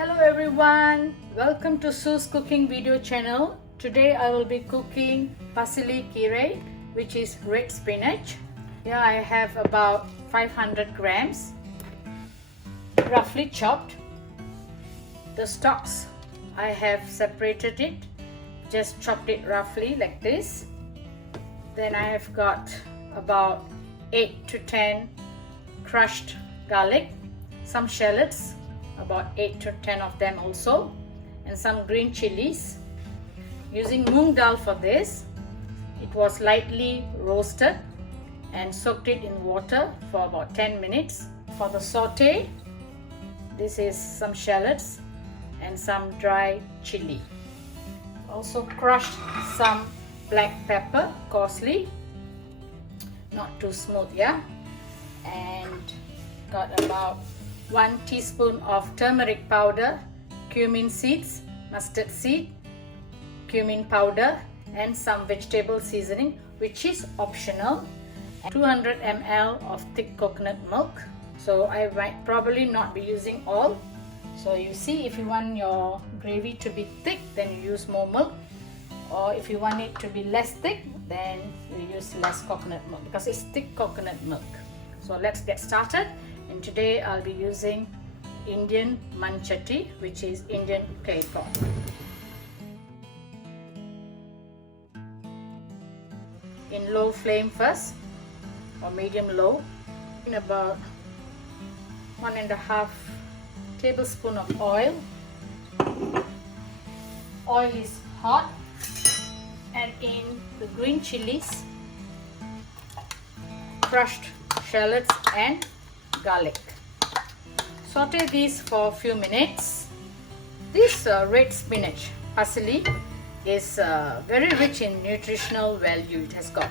Hello everyone, welcome to Sue's cooking video channel. Today I will be cooking Pasalai Keerai, which is red spinach. Here I have about 500 grams, roughly chopped. The stalks, I have separated it, just chopped it roughly like this. Then I have got about 8 to 10 crushed garlic, some shallots, about 8 to 10 of them also, and some green chillies. Using moong dal for this, it was lightly roasted and soaked it in water for about 10 minutes. For the saute, this is some shallots and some dry chilli. Also crushed some black pepper coarsely, not too smooth, yeah, and got about 1 teaspoon of turmeric powder, cumin seeds, mustard seed, cumin powder, and some vegetable seasoning, which is optional, and 200 ml of thick coconut milk. So I might probably not be using all. So you see, if you want your gravy to be thick, then you use more milk, or if you want it to be less thick, then you use less coconut milk, because it's thick coconut milk. So let's get started. And today I'll be using Indian munchatti, which is Indian claypot. In low flame first, or medium low, in about 1.5 tablespoon of oil. Oil is hot, and in the green chilies, crushed shallots and garlic. Saute these for a few minutes. This red spinach, pasalai, is very rich in nutritional value. It has got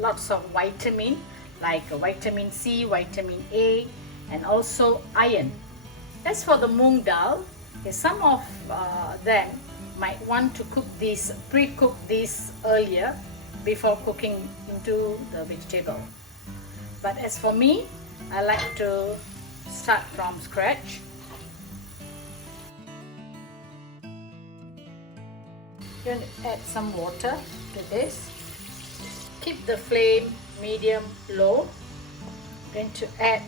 lots of vitamin, like vitamin C, vitamin A, and also iron. As for the moong dal, some of them might want to cook this, pre-cook this earlier before cooking into the vegetable. But as for me, I like to start from scratch. You're going to add some water to this. Keep the flame medium low. I'm going to add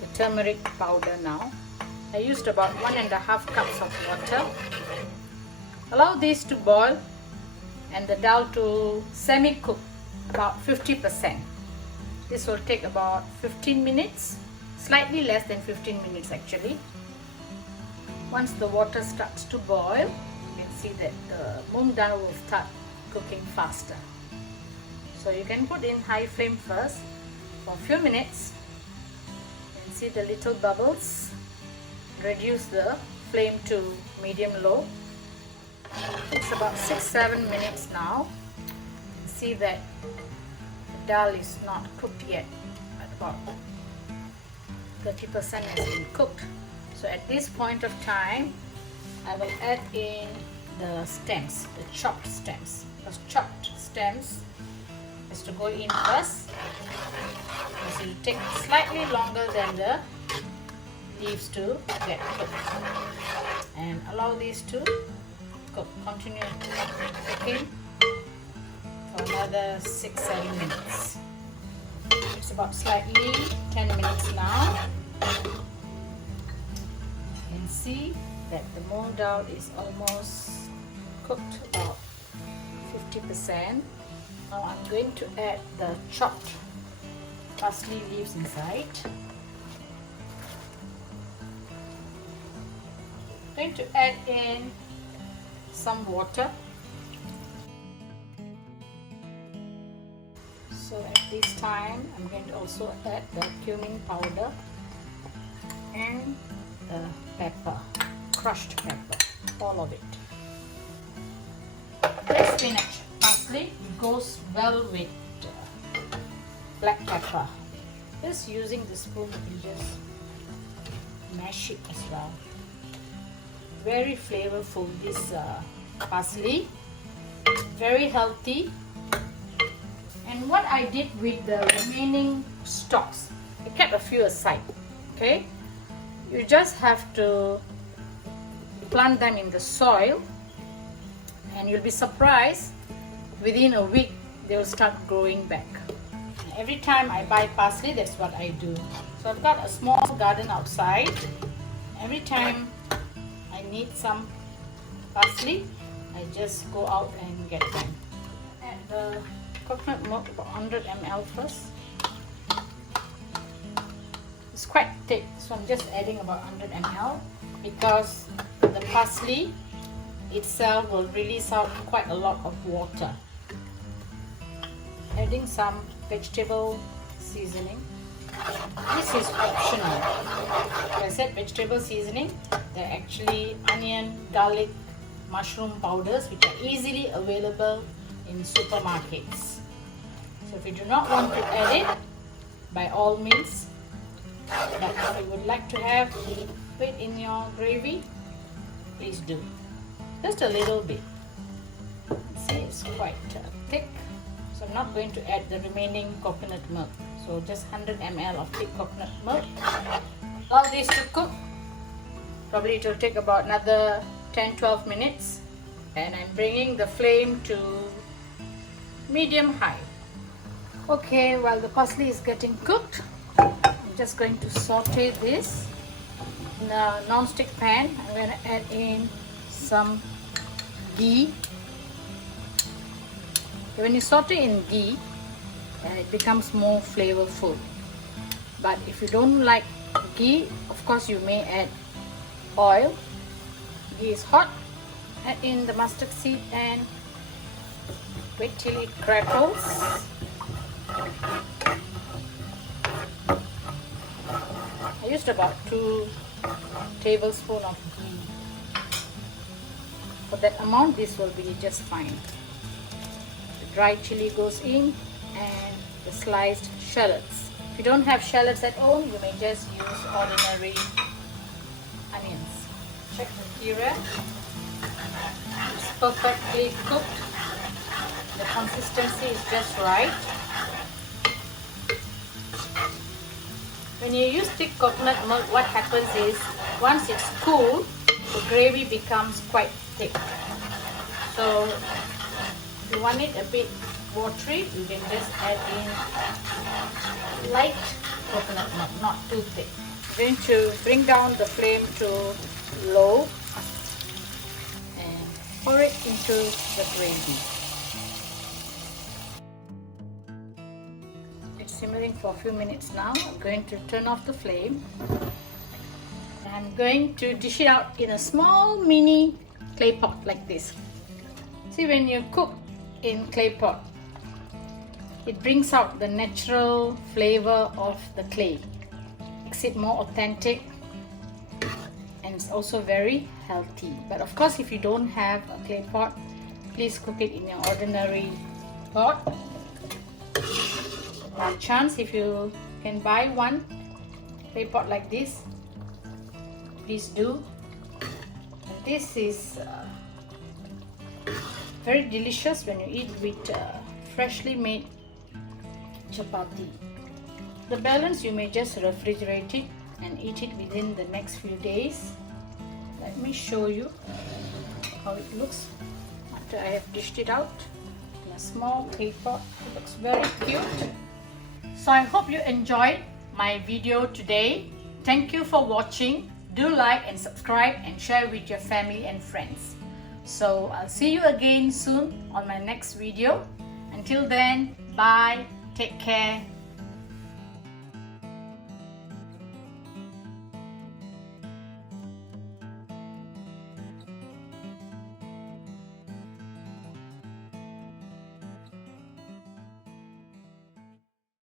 the turmeric powder now. I used about 1.5 cups of water. Allow these to boil and the dal to semi-cook about 50%. This will take about 15 minutes, slightly less than 15 minutes actually. Once the water starts to boil, you can see that the moong dal will start cooking faster. So you can put in high flame first for a few minutes. You can see the little bubbles. Reduce the flame to medium-low. It's about 6-7 minutes now. You can see that dal is not cooked yet, at about 30% has been cooked. So at this point of time, I will add in the stems, the chopped stems, because chopped stems has to go in first, because it will take slightly longer than the leaves to get cooked. And allow these to cook, continue cooking for another 6-7 minutes. It's about slightly 10 minutes now. You can see that the moong dal is almost cooked, about 50%. Now I'm going to add the chopped parsley leaves inside. I'm going to add in some water. So at this time, I'm going to also add the cumin powder and the pepper, crushed pepper, all of it. Red spinach, parsley goes well with black pepper. Just using the spoon, you just mash it as well. Very flavorful, this parsley, very healthy. And what I did with the remaining stalks, I kept a few aside. Okay, you just have to plant them in the soil, and you'll be surprised, within a week they will start growing back. Every time I buy parsley, that's what I do. So I've got a small garden outside. Every time I need some parsley, I just go out and get them. Add the coconut milk, about 100 ml first. It's quite thick, so I'm just adding about 100 ml because the parsley itself will release out quite a lot of water. Adding some vegetable seasoning. This is optional. Like I said, vegetable seasoning, they're actually onion, garlic, mushroom powders which are easily available in supermarkets. So if you do not want to add it, by all means, but if you would like to have it in your gravy, please do. Just a little bit. See, it's quite thick, so I'm not going to add the remaining coconut milk. So just 100 ml of thick coconut milk. Allow this to cook. Probably it will take about another 10-12 minutes, and I'm bringing the flame to medium high. Okay, while the parsley is getting cooked, I'm just going to saute this in a non-stick pan. I'm going to add in some ghee. When you saute in ghee, it becomes more flavorful. But if you don't like ghee, of course you may add oil. Ghee is hot. Add in the mustard seed and wait till it crackles. I used about 2 tablespoons of ghee. For that amount, this will be just fine. The dried chili goes in and the sliced shallots. If you don't have shallots at home, you may just use ordinary onions. Check the keerai. It's perfectly cooked. The consistency is just right. When you use thick coconut milk, what happens is once it's cool, the gravy becomes quite thick. So if you want it a bit watery, you can just add in light coconut milk, not too thick. I'm going to bring down the flame to low and pour it into the gravy. It's simmering for a few minutes now. I'm going to turn off the flame. I'm going to dish it out in a small mini clay pot like this. See, when you cook in clay pot, it brings out the natural flavor of the clay. Makes it more authentic, and it's also very healthy. But of course, if you don't have a clay pot, please cook it in your ordinary pot. By chance, if you can buy one clay pot like this, please do. And this is very delicious when you eat with freshly made chapati. The balance, you may just refrigerate it and eat it within the next few days. Let me show you how it looks after I have dished it out in a small clay pot. It looks very cute. So I hope you enjoyed my video today. Thank you for watching. Do like and subscribe and share with your family and friends. So I'll see you again soon on my next video. Until then, bye, take care.